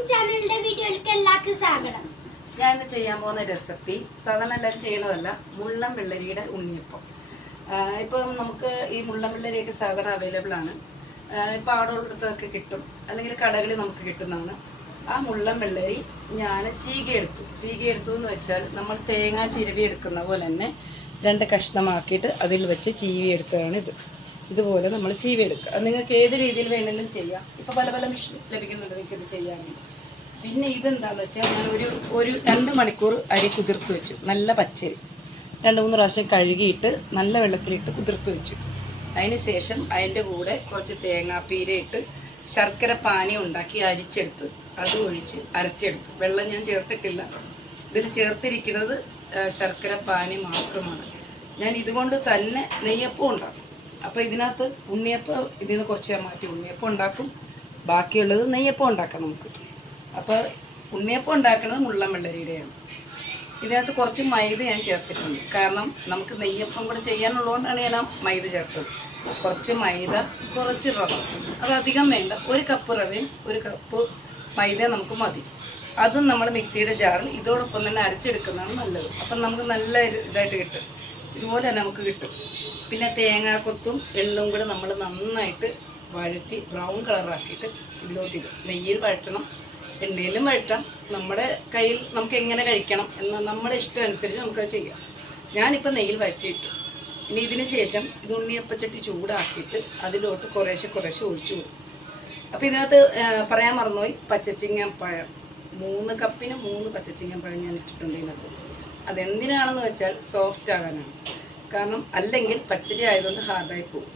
Cooking ചാനലിന്റെ വീഡിയോയിലേക്ക് എല്ലാവർക്കും സ്വാഗതം. ഞാൻ ഇന്ന് ചെയ്യാൻ പോകുന്ന റെസിപ്പി സാധാരണ എല്ലാവരും ചെയ്യണതല്ല, മുള്ളൻ വെള്ളരിയുടെ ഉണ്ണിയപ്പം. ഇപ്പം നമുക്ക് ഈ മുള്ളൻ വെള്ളരിയൊക്കെ സാധാരണ അവൈലബിൾ ആണ്. ഇപ്പോൾ ആടുള്ളടത്തൊക്കെ കിട്ടും, അല്ലെങ്കിൽ കടകളിൽ നമുക്ക് കിട്ടുന്നതാണ്. ആ മുള്ളൻ വെള്ളരി ഞാൻ ചീകിയെടുത്തു എന്ന് വെച്ചാൽ നമ്മൾ തേങ്ങ ചിരവി എടുക്കുന്ന പോലെ തന്നെ 2 കഷ്ണമാക്കിയിട്ട് അതിൽ വെച്ച് ചീവിയെടുത്തതാണ് ഇത്. ഇതുപോലെ നമ്മൾ ചീവിയെടുക്കുക. അത് നിങ്ങൾക്ക് ഏത് രീതിയിൽ വേണമെങ്കിലും ചെയ്യാം. ഇപ്പോൾ പല മെഷീൻ ലഭിക്കുന്നുണ്ട് നിങ്ങൾക്കിത് ചെയ്യാൻ വേണ്ടി. പിന്നെ ഇതെന്താണെന്ന് വെച്ചാൽ ഞാൻ ഒരു 2 മണിക്കൂർ അരി കുതിർത്ത് വെച്ചു. നല്ല പച്ചരി 2-3 പ്രാവശ്യം കഴുകിയിട്ട് നല്ല വെള്ളത്തിലിട്ട് കുതിർത്ത് വെച്ചു. അതിന് ശേഷം അതിൻ്റെ കൂടെ കുറച്ച് തേങ്ങാപ്പീരയിട്ട് ശർക്കര പാനി ഉണ്ടാക്കി അരിച്ചെടുത്ത് അത് ഒഴിച്ച് അരച്ചെടുത്തു. വെള്ളം ഞാൻ ചേർത്തിട്ടില്ല. ഇതിൽ ചേർത്തിരിക്കുന്നത് ശർക്കര പാനി മാത്രമാണ്. ഞാൻ ഇതുകൊണ്ട് തന്നെ നെയ്യപ്പം ഉണ്ടാക്കും. അപ്പോൾ ഇതിനകത്ത് ഉണ്ണിയപ്പം ഇതിൽ നിന്ന് കുറച്ച് മാറ്റി ഉണ്ണിയപ്പം ഉണ്ടാക്കും, ബാക്കിയുള്ളത് നെയ്യപ്പം ഉണ്ടാക്കാം നമുക്ക്. അപ്പോൾ ഉണ്ണിയപ്പം ഉണ്ടാക്കുന്നത് മുള്ളൻ വെള്ളരിയുടെയാണ്. ഇതിനകത്ത് കുറച്ച് മൈദ ഞാൻ ചേർത്തിട്ടുണ്ട്, കാരണം നമുക്ക് നെയ്യപ്പം കൂടെ ചെയ്യാനുള്ളതുകൊണ്ടാണ് ഞാൻ മൈദ ചേർത്തത്. കുറച്ച് മൈദ, കുറച്ച് റവ, അത് അധികം വേണ്ട. 1 കപ്പ് റവയും 1 കപ്പ് മൈദ നമുക്ക് മതി. അതും നമ്മൾ മിക്സിയുടെ ജാറിൽ ഇതോടൊപ്പം തന്നെ അരച്ചെടുക്കുന്നതാണ് നല്ലത്. അപ്പം നമുക്ക് നല്ല ഇതായിട്ട് കിട്ടും. ഇതുപോലെ തന്നെ നമുക്ക് കിട്ടും. പിന്നെ തേങ്ങാക്കൊത്തും എള്ളും കൂടെ നമ്മൾ നന്നായിട്ട് വഴറ്റി ബ്രൗൺ കളറാക്കിയിട്ട് ഇതിലോട്ടിടും. നെയ്യിൽ വഴറ്റണം, എണ്ണയിലും വഴറ്റാം. നമ്മുടെ കയ്യിൽ നമുക്ക് എങ്ങനെ കഴിക്കണം എന്ന് നമ്മുടെ ഇഷ്ടം അനുസരിച്ച് നമുക്കത് ചെയ്യാം. ഞാനിപ്പോൾ നെയ്യിൽ വഴറ്റിയിട്ടു. ഇനി ഇതിന് ശേഷം ഇത് ഉണ്ണിയപ്പച്ചട്ടി ചൂടാക്കിയിട്ട് അതിലോട്ട് കുറേശ്ശെ ഒഴിച്ചു കൊടുക്കും. അപ്പോൾ ഇതിനകത്ത് പറയാൻ മറന്നുപോയി, പച്ചച്ചിങ്ങപ്പഴം 3 കപ്പിന് 3 പച്ചച്ചിങ്ങപ്പഴം ഞാൻ ഇട്ടിട്ടുണ്ട് ഇതിനകത്ത്. അതെന്തിനാണെന്ന് വെച്ചാൽ സോഫ്റ്റ് ആകാനാണ്. കാരണം അല്ലെങ്കിൽ പച്ചരി ആയതുകൊണ്ട് ഹാർഡായി പോകും.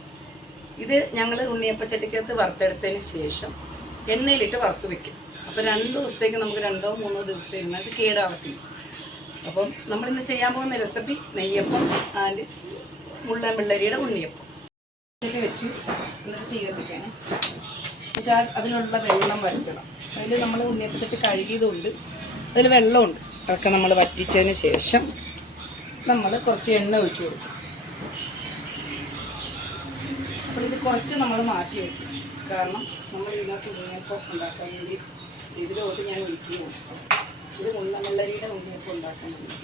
ഇത് ഞങ്ങൾ ഉണ്ണിയപ്പച്ചട്ടിക്കകത്ത് വറുത്തെടുത്തതിന് ശേഷം എണ്ണയിലിട്ട് വറുത്ത് വെക്കും. അപ്പോൾ 2 ദിവസത്തേക്ക് നമുക്ക് 2-3 ദിവസം ഇരുന്നാൽ ഇത് കേടാവത്തില്ല. അപ്പം നമ്മളിന്ന് ചെയ്യാൻ പോകുന്ന റെസിപ്പി നെയ്യപ്പം ആൻഡ് മുള്ളൻ വെള്ളരിയുടെ ഉണ്ണിയപ്പം. ചട്ടി വെച്ച് എന്നിട്ട് തീ കത്തിക്കണം. ഇത് അതിനുള്ള വെള്ളം വറ്റണം. അതിൽ നമ്മൾ ഉണ്ണിയപ്പച്ചട്ടി കഴുകിയതുകൊണ്ട് അതിൽ വെള്ളമുണ്ട്. അതൊക്കെ നമ്മൾ വറ്റിച്ചതിന് ശേഷം നമ്മൾ കുറച്ച് എണ്ണ ഒഴിച്ചു കൊടുക്കും. അപ്പോൾ ഇത് കുറച്ച് നമ്മൾ മാറ്റി വയ്ക്കും, കാരണം നമ്മൾ ഇതിനകത്ത് ഉണ്ണിയപ്പം ഉണ്ടാക്കാൻ വേണ്ടി ഇതിലോട്ട് ഞാൻ ഒഴിക്കുകയും ഇത് മുള്ളൻ വെള്ളരിയുടെ ഉണ്ണിയപ്പം ഉണ്ടാക്കാൻ വേണ്ടി.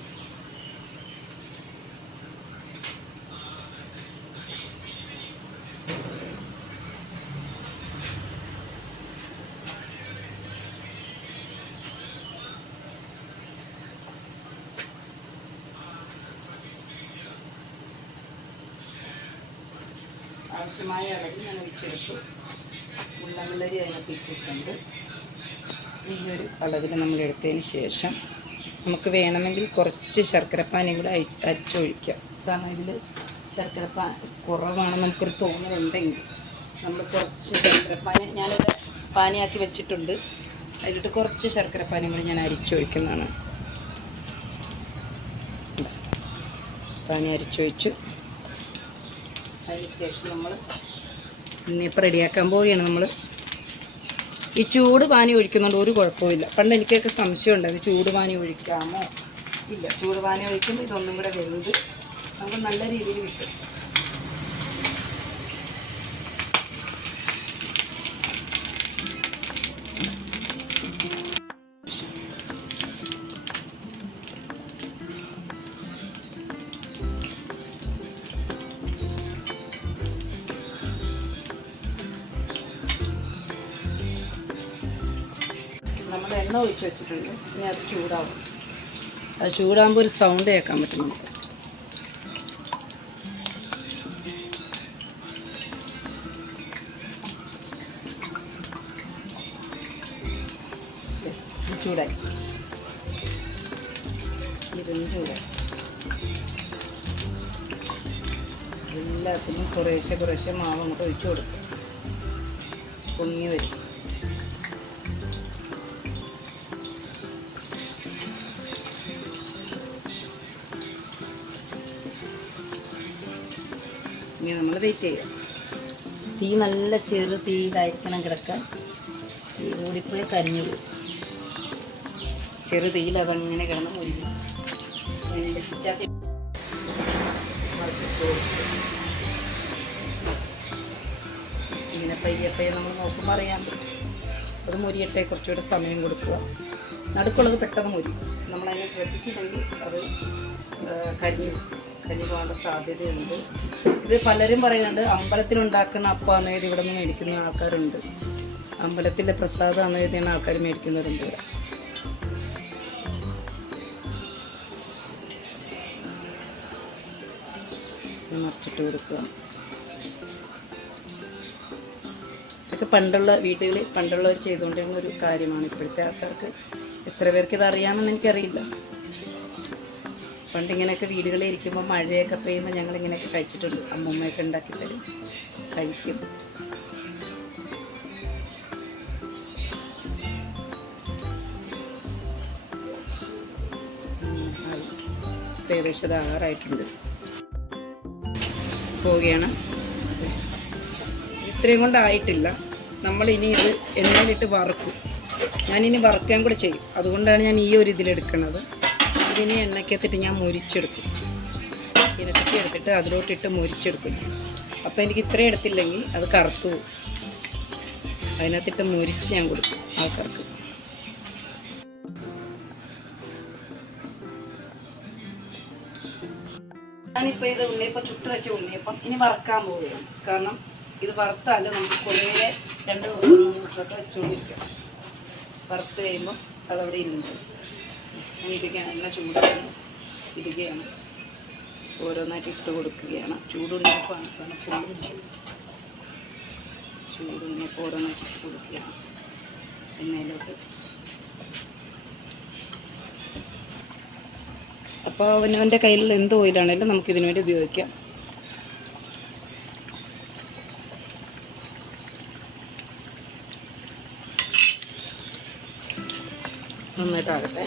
ആവശ്യമായ അളവിൽ ഞാൻ ഒഴിച്ചെടുത്തു. മുള്ളൻ വെള്ളരി അതിനകത്ത് ഇട്ടിട്ടുണ്ട്. ഈ ഒരു അളവിൽ നമ്മൾ എടുത്തതിന് ശേഷം നമുക്ക് വേണമെങ്കിൽ കുറച്ച് ശർക്കരപ്പാനിയും കൂടെ അരിച്ചൊഴിക്കാം. കാരണം ഇതിൽ ശർക്കരപ്പാനി കുറവാണ് നമുക്കൊരു തോന്നലുണ്ടെങ്കിൽ നമ്മൾ കുറച്ച് ശർക്കരപ്പാനി ഞാനിവിടെ പാനിയാക്കി വെച്ചിട്ടുണ്ട്. അതിലിട്ട് കുറച്ച് ശർക്കരപ്പാനിയും കൂടെ ഞാൻ അരിച്ചൊഴിക്കുന്നതാണ്. പാനി അരിച്ചൊഴിച്ച് അതിന് ശേഷം നമ്മൾ ഉണ്ണിയപ്പം റെഡിയാക്കാൻ പോവുകയാണ്. നമ്മൾ ഈ ചൂട് പാനി ഒഴിക്കുന്നുണ്ട്, ഒരു കുഴപ്പമില്ല. പണ്ട് എനിക്കൊക്കെ സംശയം ഉണ്ടായിരുന്നു, ചൂട് പാനി ഒഴിക്കാമോ? ഇല്ല, ചൂട് പാനി ഒഴിക്കുമ്പോൾ ഇതൊന്നും കൂടെ വരുന്നത് നമുക്ക് നല്ല രീതിയിൽ കിട്ടും. നമ്മൾ എണ്ണ ഒഴിച്ച് വെച്ചിട്ടുണ്ട്. ഇനി അത് ചൂടാവും. അത് ചൂടാകുമ്പോൾ ഒരു സൗണ്ട് കേൾക്കാൻ പറ്റും നമുക്ക്. ചൂടായി, ഇതും ചൂടായി. എല്ലാത്തിനും കുറേശ്ശെ മാവ് നമുക്ക് ഒഴിച്ചു കൊടുക്കും. പൊങ്ങി വരും. ഇനി നമ്മൾ വെയിറ്റ് ചെയ്യാം. തീ നല്ല ചെറു തീയിലായിരിക്കണം കിടക്കാൻ. തീ കൂടിപ്പോയി കരിഞ്ഞു പോകും. ചെറു തീയിൽ അതങ്ങനെ കിടന്ന് മുരിക്കും. അതിൻ്റെ പിച്ചാത്തി ഇങ്ങനെ പയ്യെ നമ്മൾ നോക്കുമ്പോൾ അറിയാൻ പറ്റും. അത് മൊരിയട്ടെ, കുറച്ചുകൂടെ സമയം കൊടുക്കുക. നടുക്കുള്ളത് പെട്ടെന്ന് മൊരിയും. നമ്മളതിനെ ശ്രദ്ധിച്ചില്ലെങ്കിൽ അത് കരിഞ്ഞു പോകാനുള്ള സാധ്യതയുണ്ട്. ഇത് പലരും പറയുന്നുണ്ട് അമ്പലത്തിലുണ്ടാക്കുന്ന അപ്പമാണെന്ന് എഴുതി ഇവിടെ നിന്ന് മേടിക്കുന്ന ആൾക്കാരുണ്ട്. അമ്പലത്തിലെ പ്രസാദമാണെന്ന് എഴുതിയാണ് ആൾക്കാർ മേടിക്കുന്നവരുണ്ട് ഇവിടെ. മറിച്ചിട്ട് കൊടുക്കുക. ഇതൊക്കെ പണ്ടുള്ളവർ ചെയ്തുകൊണ്ടിരുന്ന ഒരു കാര്യമാണ്. ഇപ്പോഴത്തെ ആൾക്കാർക്ക് എത്ര പേർക്ക് ഇത് അറിയാമെന്ന് എനിക്കറിയില്ല. പണ്ടിങ്ങനെയൊക്കെ വീടുകളിൽ ഇരിക്കുമ്പോൾ മഴയൊക്കെ പെയ്യുമ്പോൾ ഞങ്ങളിങ്ങനെയൊക്കെ കഴിച്ചിട്ടുണ്ട്. അമ്മൂമ്മയൊക്കെ ഉണ്ടാക്കി തരും, കഴിക്കും. ഏകദേശം ആറായിട്ടുണ്ട്, പോവുകയാണ്. ഇത്രയും കൊണ്ടായിട്ടില്ല. നമ്മളിനി ഇത് എണ്ണയിലിട്ട് വറുക്കും. ഞാനിനി വറുക്കാൻ കൂടെ ചെയ്യും. അതുകൊണ്ടാണ് ഞാൻ ഈ ഒരു ഇതിലെടുക്കുന്നത്. ഇതിനെ എണ്ണയ്ക്കകത്തിട്ട് ഞാൻ മുരിച്ചെടുക്കും. ചീനച്ചട്ടി എടുത്തിട്ട് അതിലോട്ടിട്ട് മുരിച്ചെടുക്കും. അപ്പോൾ എനിക്ക് ഇത്രയും എടുത്തില്ലെങ്കിൽ അത് കറുത്തു പോകും. അതിനകത്തിട്ട് മുരിച്ച് ഞാൻ കൊടുക്കും ആൾക്കാർക്ക്. ഞാനിപ്പോൾ ഇത് ഉണ്ണിയപ്പം ചുട്ട് വെച്ച ഉണ്ണിയപ്പം ഇനി വറുക്കാൻ പോവുകയാണ്. കാരണം ഇത് വറുത്താൽ നമുക്ക് കുറേ 2 ദിവസം 3 ദിവസമൊക്കെ വെച്ചുകൊണ്ടിരിക്കണം. വറുത്ത് കഴിയുമ്പം അതവിടെ ഇരുന്നു ഇരിക്കുകയാണ്. എണ്ണ ചൂടാണ്, ഇരിക്കുകയാണ്. ഓരോന്നായിട്ട് ഇട്ട് കൊടുക്കുകയാണ്. ചൂടുണ്ണിയപ്പമാണ്, ചൂടുണ്ണിയപ്പം ഓരോന്നായിട്ട് ഇട്ട് കൊടുക്കുകയാണ് എണ്ണയിലോട്ട്. അപ്പോൾ അവനവൻ്റെ കയ്യിൽ എന്ത് ഓയിലാണെങ്കിലും നമുക്കിതിനു വേണ്ടി ഉപയോഗിക്കാം. നന്നായിട്ടാകട്ടെ.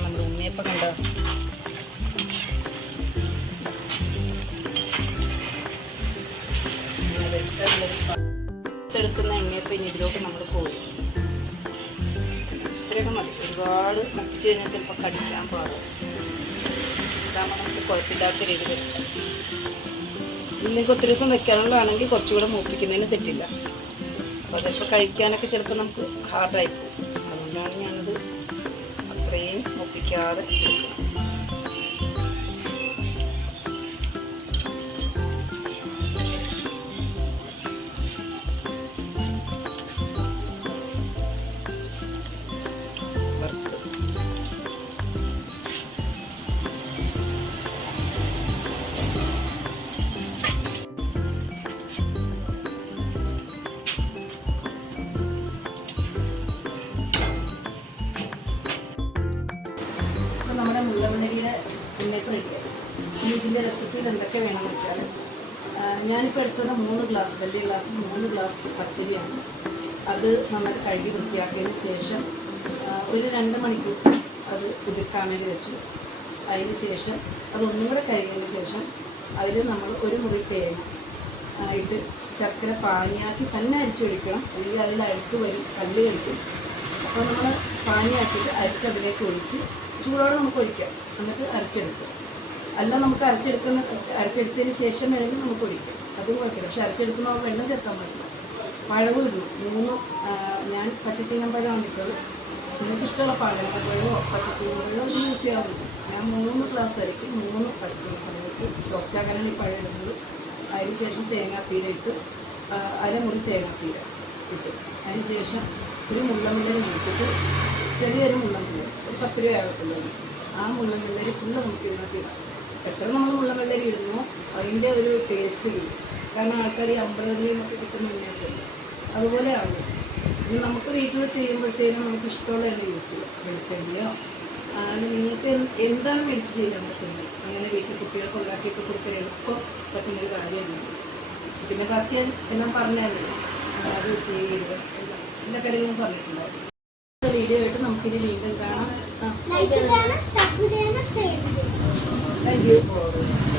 നമ്മൾ ഉണ്ണിയപ്പം കണ്ട എടുക്കുന്ന എണ്ണയപ്പം ഇനി ഇതിലോട്ട് നമ്മൾ പോയി. ഇത്രയൊക്കെ മതി. ഒരുപാട് മുറിച്ച് കഴിഞ്ഞാൽ ചിലപ്പോൾ കടിക്കാൻ പാടും. ഇതാകുമ്പോൾ നമുക്ക് കുഴപ്പമില്ലാത്ത രീതിയിൽ എടുക്കാം. നിങ്ങൾക്ക് ഒത്തിരി ദിവസം വെക്കാനുള്ളതാണെങ്കിൽ കുറച്ചുകൂടെ മൂപ്പിക്കുന്നതിന് തെറ്റില്ല. അപ്പോൾ അതിപ്പോൾ കഴിക്കാനൊക്കെ ചിലപ്പോൾ നമുക്ക് ഹാർഡായിപ്പോകും. അതുകൊണ്ടാണ് ഞാനത് അത്രയും മൂപ്പിക്കാതെ എടുക്കുന്നത്. നമ്മുടെ മുള്ളവെള്ളരിയുടെ ഉണ്ണിയപ്പം റെഡിയായി. ഇനി ഇതിൻ്റെ റെസിപ്പിയിൽ എന്തൊക്കെ വേണമെന്ന് വെച്ചാൽ ഞാനിപ്പോൾ എടുത്തത് 3 ഗ്ലാസ്, വലിയ ഗ്ലാസ്സിൽ 3 ഗ്ലാസ് പച്ചരിയാണ്. അത് നന്നായിട്ട് കഴുകി വൃത്തിയാക്കിയതിന് ശേഷം ഒരു 2 മണിക്കൂർ അത് കുതിർക്കാൻ വേണ്ടി വെച്ചു. അതിന് ശേഷം അതൊന്നും കൂടെ കഴുകിയതിന് ശേഷം അതിൽ നമ്മൾ 1 മുറി തേങ്ങ ആയിട്ട് ശർക്കര പാനിയാക്കി തന്നെ അരിച്ചൊഴിക്കണം. അല്ലെങ്കിൽ അതിൽ അഴുക്ക് വരും, കല്ല് കഴിക്കും. അപ്പോൾ നമ്മൾ പാനിയാക്കിയിട്ട് അരിച്ചതിലേക്ക് ഒഴിച്ച് ചൂടോടെ നമുക്ക് ഒഴിക്കാം. എന്നിട്ട് അരച്ചെടുക്കുക. അല്ല നമുക്ക് അരച്ചെടുത്തതിന് ശേഷം വേണമെങ്കിൽ നമുക്ക് ഒഴിക്കാം, അതും കുഴപ്പമില്ല. പക്ഷെ അരച്ചെടുക്കുമ്പോൾ വെള്ളം ചേർക്കാൻ പറ്റില്ല. പഴവും ഇടുന്നു. 3 ഞാൻ പച്ചച്ചീനപ്പഴമാണ് ഇട്ടത്. നിങ്ങൾക്ക് ഇഷ്ടമുള്ള പഴവോ പച്ചച്ചീനപ്പഴമോ യൂസ് ചെയ്യാവുന്നത്. ഞാൻ 3 ഗ്ലാസ് അരിക്ക് 3 പച്ചച്ചീനപ്പഴം സോഫ്റ്റ് ആകാനാണ് ഈ പഴം ഇടുന്നത്. അതിന് ശേഷം തേങ്ങാപ്പീര ഇട്ട് 1/2 മുറി തേങ്ങാപ്പീര ഇട്ട് അതിന് ശേഷം ഒരു മുള്ളൻമുള്ളരി മുറിച്ചിട്ട് ചെറിയൊരു മുള്ളൻമുള്ളരി ഒരു 10 രൂപ ആകത്തുള്ളൂ. ആ മുള്ളൻമുള്ളരി ഫുള്ള് നമുക്ക് ഇതിനകത്ത് ഇടാം. എത്ര നമ്മൾ മുള്ളൻമുള്ളരി ഇടുന്നു അതിൻ്റെ ഒരു ടേസ്റ്റ് കിട്ടും. കാരണം ആൾക്കാർ ഈ അമ്പലത്തിലൊക്കെ കിട്ടുന്ന ഉണ്ണിയപ്പം അതുപോലെ ആകും. ഇനി നമുക്ക് വീട്ടിൽ ചെയ്യുമ്പോഴത്തേനും നമുക്ക് ഇഷ്ടമുള്ള എണ്ണ യൂസ് ചെയ്യാം. വെളിച്ചെണ്ണയോ നിങ്ങൾക്ക് എന്താണ് മേടിച്ച് ചെയ്യാൻ പറ്റുന്നത് അങ്ങനെ വീട്ടിൽ കുട്ടികൾക്ക് ഉണ്ടാക്കിയൊക്കെ കൊടുക്കാൻ എളുപ്പം പറ്റുന്നൊരു കാര്യമാണ്. പിന്നെ ബാക്കി എല്ലാം പറഞ്ഞാലേ അത് ചെയ്യുക എല്ലാ കാര്യങ്ങളും പറഞ്ഞിട്ടുണ്ടാവും. വീഡിയോ ആയിട്ട് നമുക്കിനി വീണ്ടും കാണാം. ലൈക്ക് ചെയ്യണം, സബ്സ്ക്രൈബ് ചെയ്യണം, ഷെയർ ചെയ്യണം. Thank you.